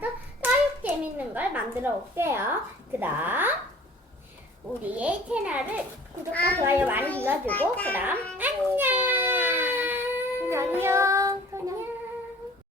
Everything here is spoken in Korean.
더 사육 재밌는 걸 만들어 올게요. 그럼 우리의 채널을 구독과 좋아요